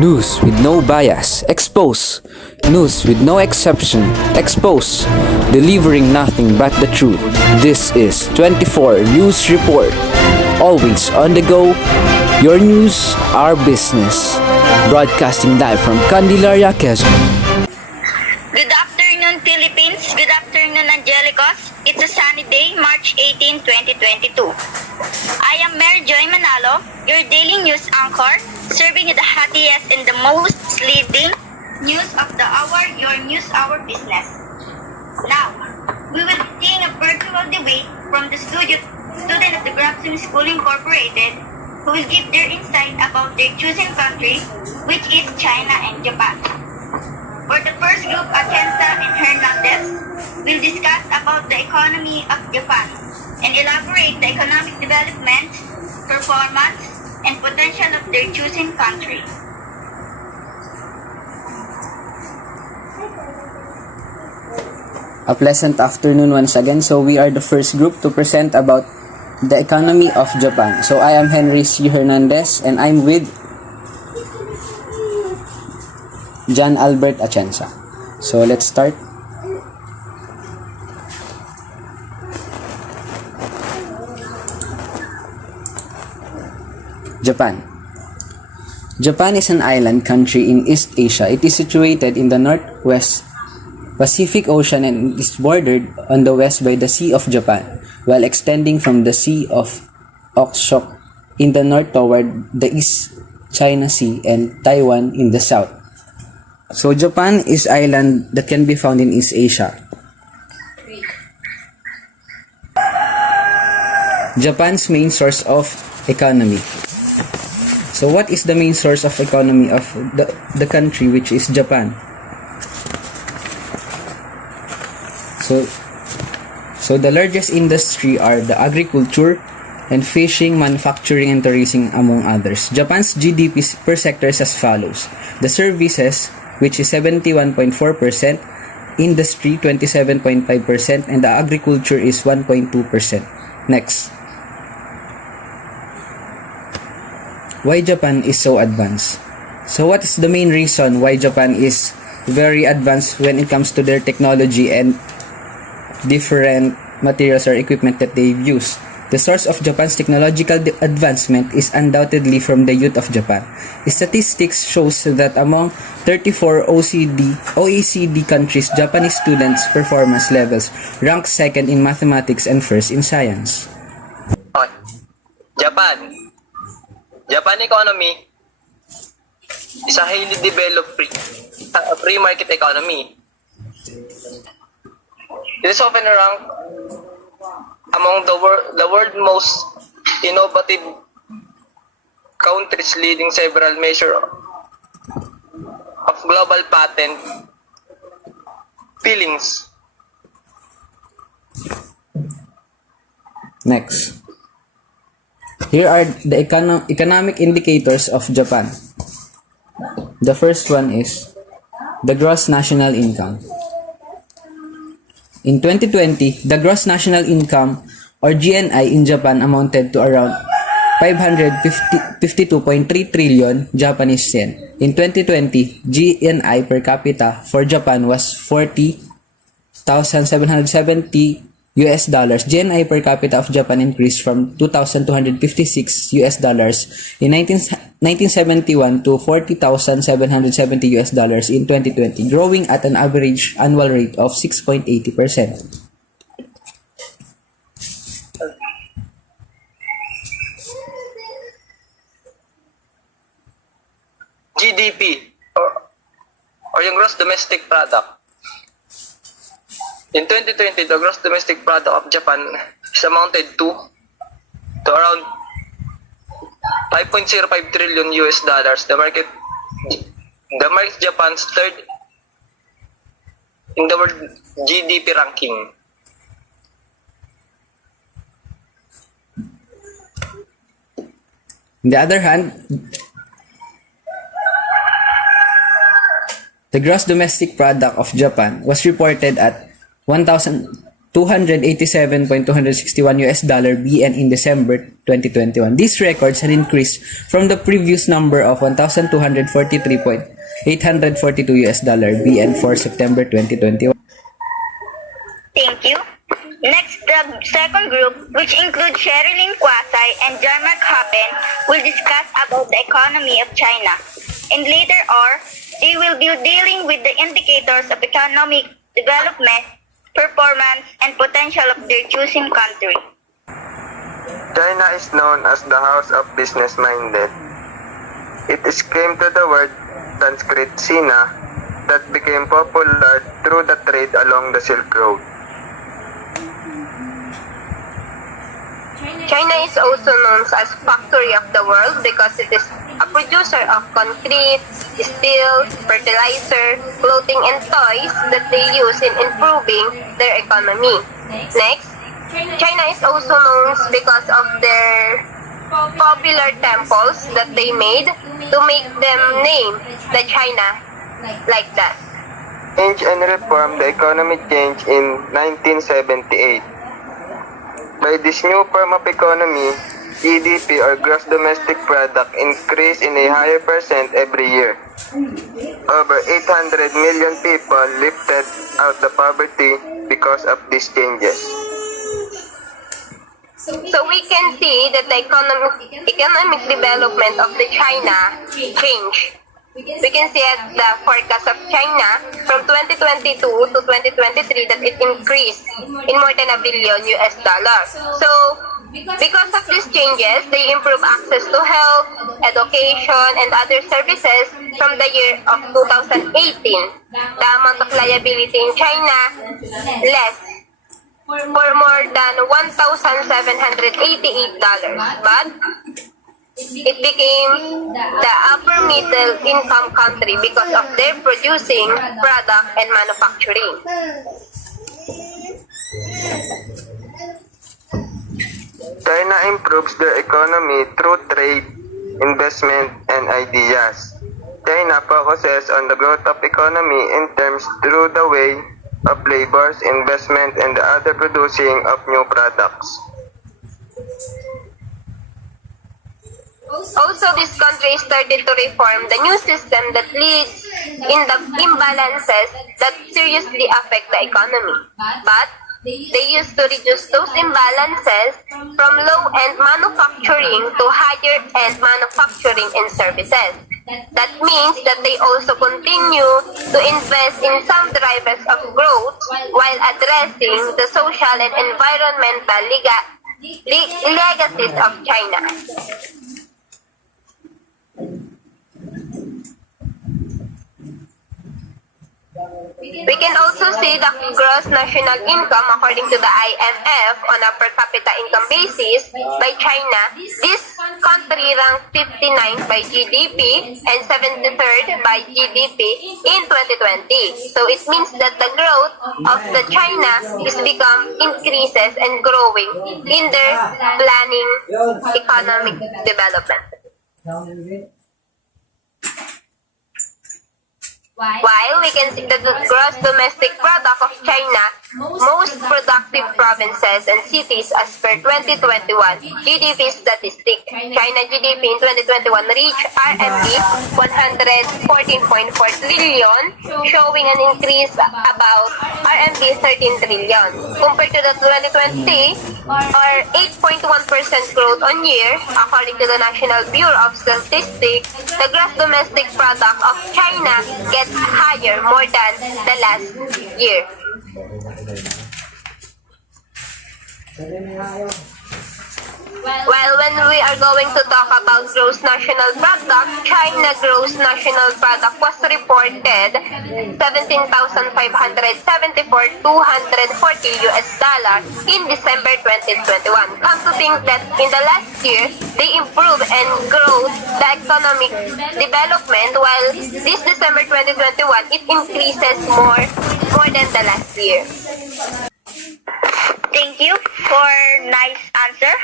News with no bias. Expose. News with no exception. Expose. Delivering nothing but the truth. This is 24 News Report. Always on the go. Your news, our business. Broadcasting live from Candelaria, Quezon. Good afternoon, Philippines. Good afternoon, Angelicos. It's a sunny day, March 18, 2022. I am Mary Joy Manalo, your daily news anchor, serving you the hottest and the most leading news of the hour, your news, our business. Now, we will be seeing a virtual debate from the student of the Grafton School Incorporated, who will give their insight about their chosen country, which is China and Japan. For the first group, ATIENZA and Hernandez will discuss about the economy of Japan and elaborate the economic development, performance, and potential of their chosen country. A pleasant afternoon once again. So we are the first group to present about the economy of Japan. So I am Henry C. Hernandez and I'm with John Albert Atienza. So let's start. Japan. Japan is an island country in East Asia. It is situated in the northwest Pacific Ocean and is bordered on the west by the Sea of Japan, while extending from the Sea of Okhotsk in the north toward the East China Sea and Taiwan in the south. So Japan is an island that can be found in East Asia. Japan's main source of economy. So what is the main source of economy of the country, which is Japan? So the largest industry are the agriculture and fishing, manufacturing, and tourism, among others. Japan's GDP per sector is as follows. The services, which is 71.4%, industry 27.5%, and the agriculture is 1.2%. Next. Why Japan is so advanced? So what is the main reason why Japan is very advanced when it comes to their technology and different materials or equipment that they use? The source of Japan's technological advancement is undoubtedly from the youth of Japan. Statistics shows that among 34 OECD countries, Japanese students' performance levels rank second in mathematics and first in science. Japan economy is a highly developed free market economy. It is often ranked among the world's most innovative countries, leading several measures of global patent filings. Next. Here are the economic indicators of Japan. The first one is the gross national income. In 2020, the gross national income or GNI in Japan amounted to around 552.3 trillion Japanese yen. In 2020, GNI per capita for Japan was $40,770. GNI per capita of Japan increased from $2,256 in 1971 to $40,770 in 2020, growing at an average annual rate of 6.80%. GDP or yung gross domestic product. In 2020, the gross domestic product of Japan is amounted to around 5.05 trillion US dollars. The market Japan's third in the world GDP ranking. On the other hand, the gross domestic product of Japan was reported at $287.261 BN in December 2021. These records had increased from the previous number of $1,243.842 BN for September 2021. Thank you. Next, the second group, which includes Sherilyn CUASAY and Jean-Marc HAPEN, will discuss about the economy of China. And later they will be dealing with the indicators of economic development, performance, and potential of their choosing country. China is known as the house of business-minded. It is came to the word Sanskrit Sina that became popular through the trade along the Silk Road. China is also known as factory of the world because it is a producer of concrete, steel, fertilizer, clothing, and toys that they use in improving their economy. Next, China is also known because of their popular temples that they made to make them name the China like that. Change and reform the economy changed in 1978. By this new form of economy, GDP or gross domestic product increased in a higher percent every year. Over 800 million people lifted out the poverty because of these changes. So we can see that the economic development of the China changed. We can see at the forecast of China from 2022 to 2023 that it increased in more than $1 billion. So because of these changes, they improve access to health, education, and other services from the year of 2018. The amount of liability in China less for more than $1,788, but it became the upper middle income country because of their producing product and manufacturing. China improves their economy through trade, investment, and ideas. China focuses on the growth of economy in terms through the way of labors, investment, and the other producing of new products. Also, this country started to reform the new system that leads in the imbalances that seriously affect the economy. But they used to reduce those imbalances from low-end manufacturing to higher-end manufacturing and services. That means that they also continue to invest in some drivers of growth while addressing the social and environmental legacies of China. We can also see the gross national income according to the IMF on a per capita income basis by China. This country ranked 59th by GDP and 73rd by GDP in 2020. So it means that the growth of the China is increases and growing in their planning economic development. While we can see that the gross domestic product of China, most productive provinces and cities as per 2021 GDP statistic, China GDP in 2021 reached RMB 114.4 trillion, showing an increase about RMB 13 trillion. Compared to the 2020, or 8.1% growth on year, according to the National Bureau of Statistics, the gross domestic product of China gets higher more than the last year. Well, when we are going to talk about gross national product, China gross national product was reported 17,574,240 US$ in December 2021. Come to think that in the last year, they improved and grow the economic development, while this December 2021, it increases more than the last year. Thank you for nice answer.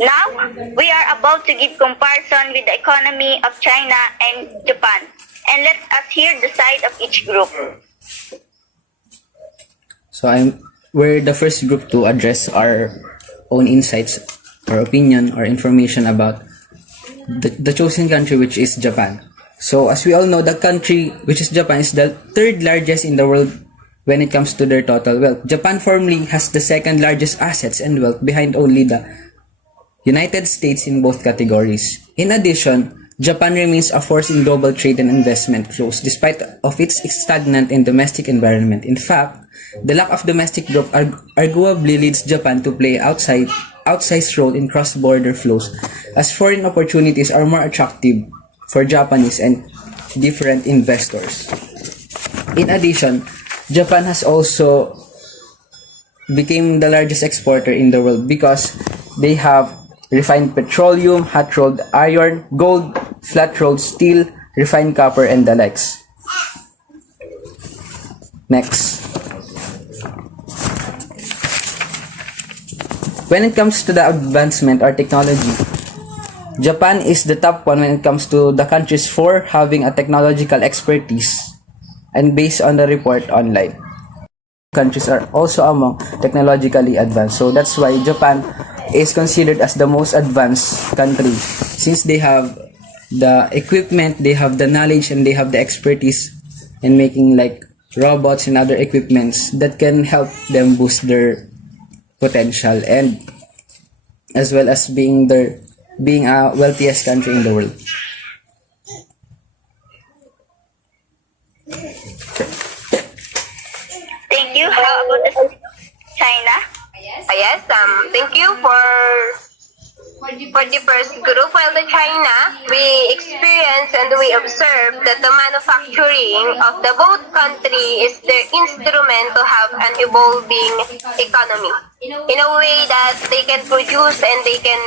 Now, we are about to give comparison with the economy of China and Japan. And let us hear the side of each group. So we're the first group to address our own insights or opinion or information about the chosen country, which is Japan. So as we all know, the country which is Japan is the third largest in the world when it comes to their total wealth. Japan formerly has the second largest assets and wealth behind only the United States in both categories. In addition, Japan remains a force in global trade and investment flows despite of its stagnant and domestic environment. In fact, the lack of domestic growth arguably leads Japan to play outsized role in cross-border flows as foreign opportunities are more attractive for Japanese and different investors. In addition, Japan has also became the largest exporter in the world because they have refined petroleum, hot-rolled iron, gold, flat-rolled steel, refined copper, and the likes. Next. When it comes to the advancement or technology, Japan is the top one when it comes to the countries for having a technological expertise, and based on the report online. Countries are also among technologically advanced. So that's why Japan is considered as the most advanced country since they have the equipment, they have the knowledge, and they have the expertise in making like robots and other equipments that can help them boost their potential and as well as being a wealthiest country in the world. Thank you. How about the China? Yes, thank you for the first group. While the China, we experience and we observe that the manufacturing of the both country is their instrument to have an evolving economy in a way that they can produce and they can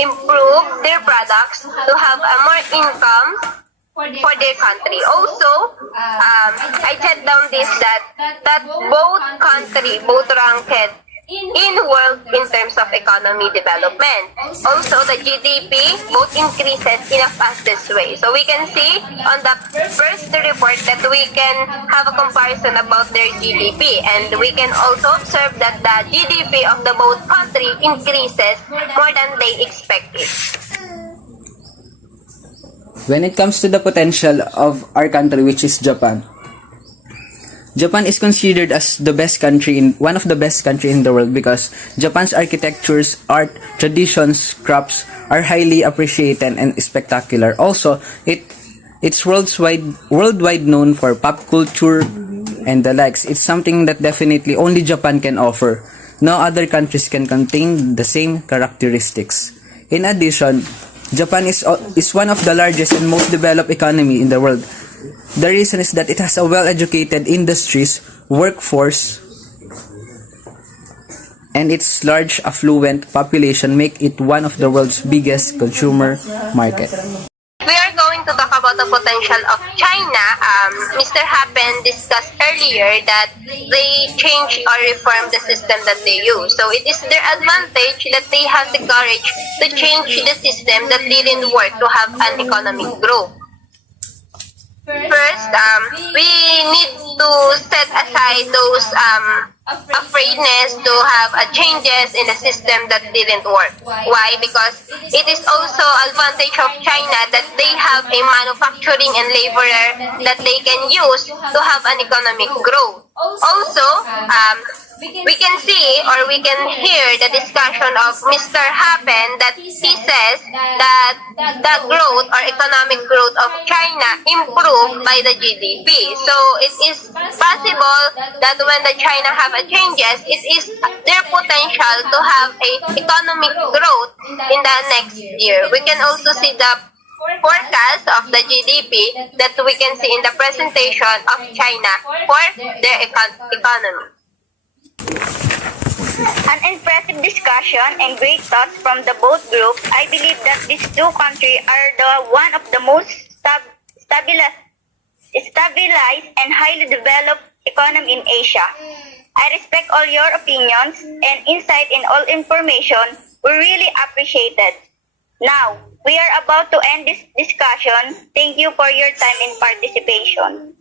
improve their products to have a more income for their country. Also, I jot down this that both country, both ranked in world in terms of economy development. Also, the GDP both increases in a fastest way. So we can see on the first report that we can have a comparison about their GDP, and we can also observe that the GDP of the both country increases more than they expected. When it comes to the potential of our country, which is Japan, Japan is considered as the best country one of the best country in the world because Japan's architectures, art, traditions, crafts are highly appreciated and spectacular. Also, it's worldwide known for pop culture and the likes. It's something that definitely only Japan can offer. No other countries can contain the same characteristics. In addition, Japan is one of the largest and most developed economy in the world. The reason is that it has a well-educated industries, workforce, and its large affluent population make it one of the world's biggest consumer market. We are going to talk about the potential of China. Mr. Hapen discussed earlier that they change or reform the system that they use. So it is their advantage that they have the courage to change the system that didn't work to have an economic growth. First, we need to set aside those afraidness to have changes in the system that didn't work. Why? Because it is also advantage of China that they have a manufacturing and laborer that they can use to have an economic growth. Also, we can see or we can hear the discussion of Mr. Hapen that he says that the growth or economic growth of China improved by the GDP. So it is possible that when the China have a changes, it is their potential to have a economic growth in the next year. We can also see the forecast of the GDP that we can see in the presentation of China for their economy. An impressive discussion and great thoughts from the both groups. I believe that these two countries are one of the most stabilized and highly developed economy in Asia. I respect all your opinions and insight in all information. We really appreciate it. Now, we are about to end this discussion. Thank you for your time and participation.